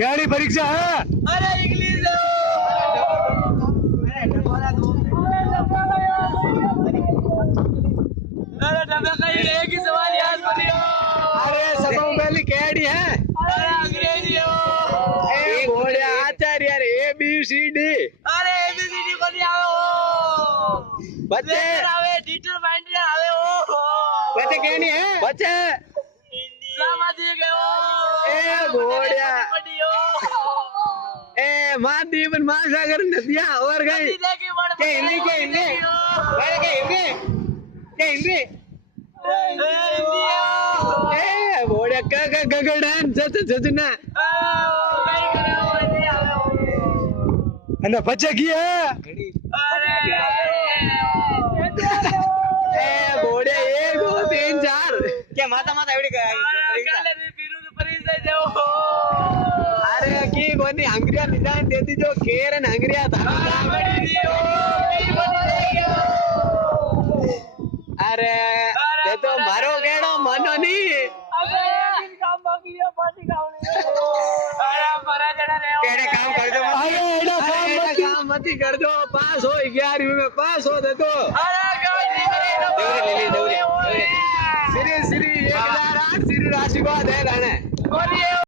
क्या परीक्षा है? अरे इंग्लिश अरे डब्बा का ये एक ही सवाल याद करियो। अरे सबों पहली केडी है? अरे अंग्रेजी हो। ए घोड़े आचार्य यार ABCD। अरे एबीसीडी को नहीं आवे हो। बच्चे आवे डिटरमाइंड आवे हो। बच्चे केडी है? बच्चे सामाजिक है हो। ए घोड़िया ए महाद्वीपन महासागर नदियां और गई के हिंदी के हिंदी अरे के हिंदी के हिंदी ए घोड़िया का गगड़न सच सचना અને બચ્ચે કી હે એ ઘોડે 1 2 3 4 કે માતા માતા એવડી अरे की कोनी अंग्रिया निदान देती जो खेर न अंग्रिया था अरे ये तो मारो गेड़ो मनो नहीं केड़े काम कर दो अरे एड़ा काम मती कर दो पास हो 11वीं में पास हो दे तो श्री श्री 1008 श्री राशि को दे रहने